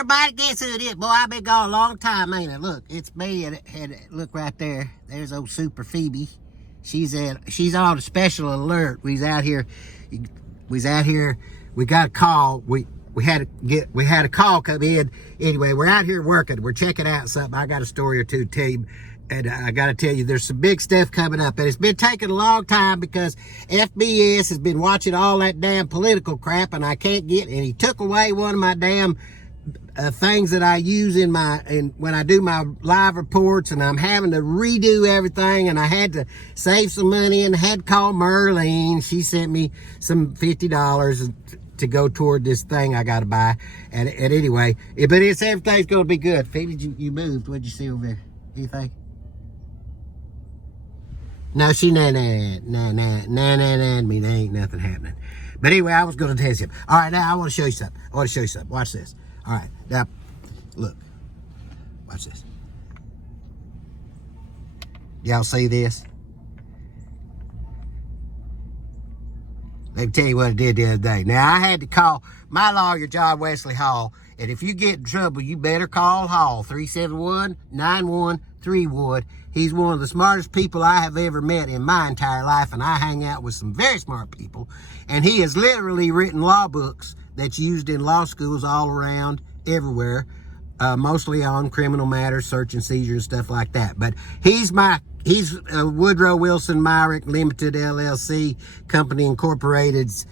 everybody, guess who it is? Boy, I've been gone a long time, ain't it? Look, it's me, and look right there. There's old Super Phoebe. She's on a special alert. We out here. We got a call. We had a call come in. Anyway, we're out here working. We're checking out something. I got a story or two to tell you. And I got to tell you, there's some big stuff coming up. And it's been taking a long time because FBS has been watching all that damn political crap, and I can't get. And he took away one of my damn things that I use when I do my live reports, and I'm having to redo everything. And I had to save some money, and I had to call Merlene. She sent me some $50 to go toward this thing I got to buy. And anyway, but everything's going to be good. Phoebe, you moved. What'd you see over there? Anything? No, she nah me. There ain't nothing happening. But anyway, I was going to tell you something. All right, now I want to show you something. Watch this. All right, now, look. Watch this. Y'all see this? Let me tell you what I did the other day. Now, I had to call my lawyer, John Wesley Hall, and if you get in trouble, you better call Hall, 371-9131. He's one of the smartest people I have ever met in my entire life, and I hang out with some very smart people. And he has literally written law books that's used in law schools all around, everywhere, mostly on criminal matters, search and seizure and stuff like that. But he's Woodrow Wilson Myrick Limited LLC Company Incorporated's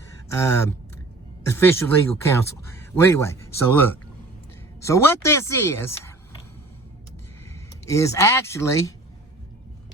official legal counsel. Well, anyway, so look. So what this is actually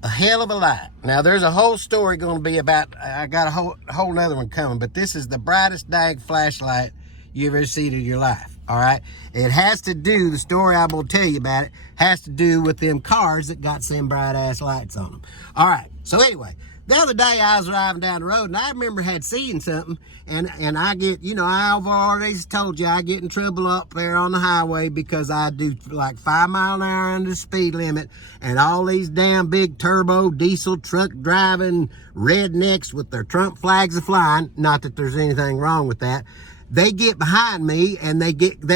a hell of a lot. Now, there's a whole story going to be about, I got a whole nother one coming, but this is the brightest dang flashlight you ever seen in your life, all right? It has to do, the story I'm going to tell you about it, has to do with them cars that got some bright-ass lights on them. All right, so anyway, the other day I was driving down the road, and I remember had seen something, and I get, I've already told you I get in trouble up there on the highway because I do like 5 miles an hour under the speed limit, and all these damn big turbo diesel truck driving rednecks with their Trump flags flying, not that there's anything wrong with that, they get behind me and they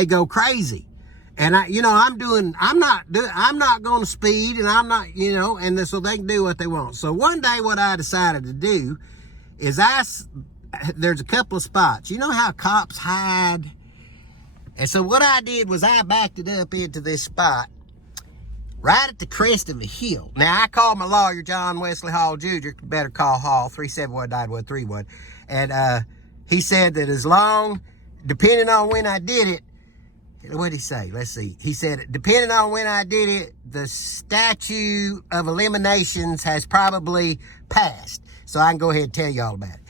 go crazy. And I'm not going to speed, and I'm not, so they can do what they want. So one day what I decided to do is there's a couple of spots. You know how cops hide? And so what I did was I backed it up into this spot right at the crest of a hill. Now, I called my lawyer, John Wesley Hall Jr., better call Hall, 371-9131. And he said that depending on when I did it, what did he say? Let's see. He said, depending on when I did it, the statute of eliminations has probably passed. So I can go ahead and tell y'all about it.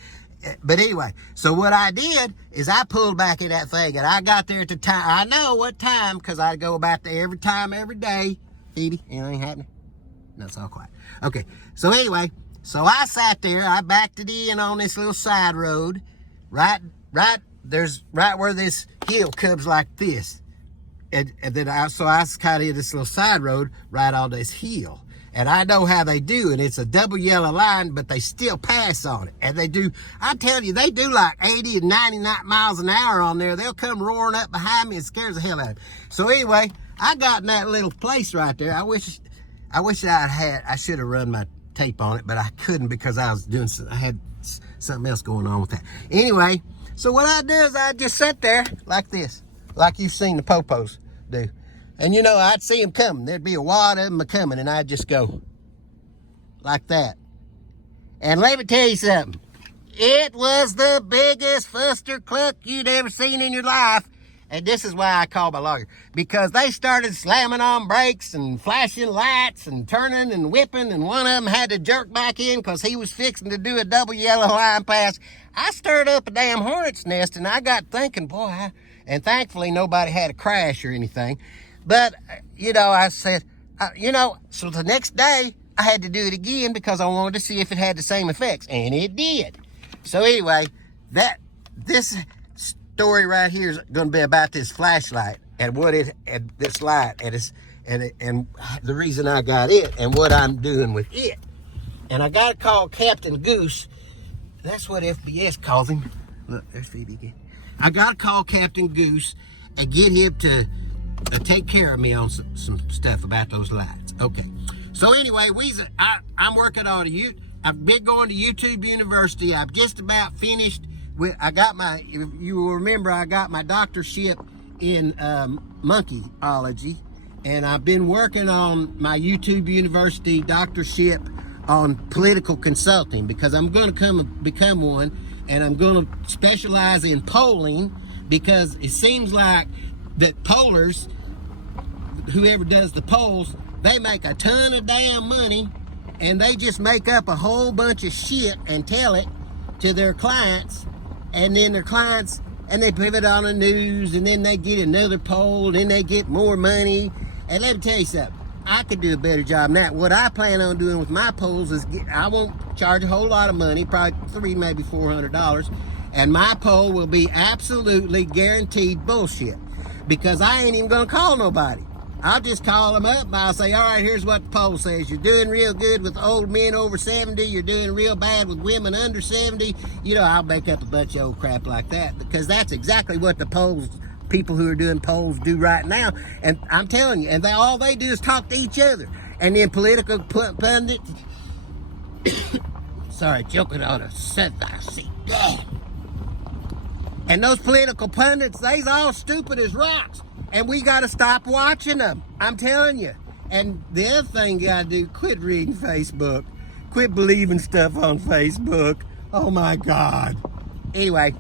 But anyway, so what I did is I pulled back in that thing, and I got there at the time. I know what time, because I go back there every day. Phoebe, anything happening? No, it's all quiet. Okay, so anyway, so I sat there. I backed it in on this little side road, right where this hill comes like this. And then I kind of in this little side road right on this hill. And I know how they do, and it's a double yellow line, but they still pass on it. And they do, I tell you, they do like 80 and 99 miles an hour on there. They'll come roaring up behind me and scares the hell out of me. So anyway, I got in that little place right there. I wish I should have run my tape on it, but I couldn't because I had something else going on with that. Anyway, so what I do is I just sit there like this, like you've seen the popos do. And I'd see them coming. There'd be a wad of them coming, and I'd just go like that. And let me tell you something. It was the biggest fuster cluck you'd ever seen in your life. And this is why I called my lawyer. Because they started slamming on brakes and flashing lights and turning and whipping. And one of them had to jerk back in because he was fixing to do a double yellow line pass. I stirred up a damn hornet's nest, and I got thinking, and thankfully nobody had a crash or anything. But, I said, so the next day I had to do it again because I wanted to see if it had the same effects. And it did. So anyway, this story right here is going to be about this flashlight and this light and the reason I got it and what I'm doing with it. And I got to call Captain Goose. That's what FBS calls him. Look, there's Phoebe again. I got to call Captain Goose and get him to take care of me on some stuff about those lights. Okay. So anyway, I'm working on I've been going to YouTube University. I've just about finished with, if you will remember, I got my doctorship in monkeyology, and I've been working on my YouTube University doctorship on political consulting, because I'm going to become one, and I'm going to specialize in polling, because it seems like that pollers, whoever does the polls, they make a ton of damn money, and they just make up a whole bunch of shit and tell it to their clients, and then their clients, and they put it on the news, and then they get another poll, then they get more money. And let me tell you something, I could do a better job than that. What I plan on doing with my polls is I won't charge a whole lot of money, probably $300, maybe $400, and my poll will be absolutely guaranteed bullshit, because I ain't even gonna call nobody. I'll just call them up and I'll say, all right, here's what the poll says. You're doing real good with old men over 70. You're doing real bad with women under 70. You know, I'll make up a bunch of old crap like that, because that's exactly what the people who are doing polls do right now. And I'm telling you, and all they do is talk to each other. And then political pundits, sorry, joking on a seat. And those political pundits, they's all stupid as rocks. And we got to stop watching them. I'm telling you. And the other thing you got to do, quit reading Facebook. Quit believing stuff on Facebook. Oh, my God. Anyway,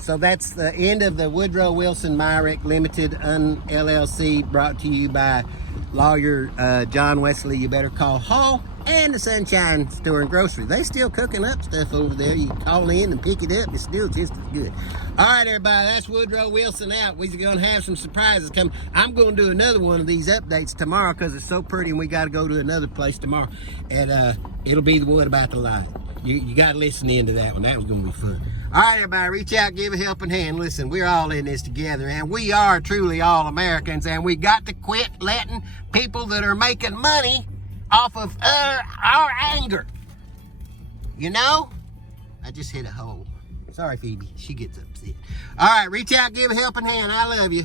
so that's the end of the Woodrow Wilson Myrick Limited LLC, brought to you by lawyer John Wesley, You Better Call Hall, and the Sunshine Store and Grocery. They still cooking up stuff over there. You call in and pick it up. It's still just as good. All right, everybody, that's Woodrow Wilson out. We're going to have some surprises coming. I'm going to do another one of these updates tomorrow, because it's so pretty, and we got to go to another place tomorrow. And it'll be the one about the light. You got to listen into that one. That was going to be fun. All right, everybody, reach out, give a helping hand. Listen, we're all in this together, and we are truly all Americans, and we got to quit letting people that are making money off of our anger. You know? I just hit a hole. Sorry, Phoebe. She gets upset. All right, reach out, give a helping hand. I love you.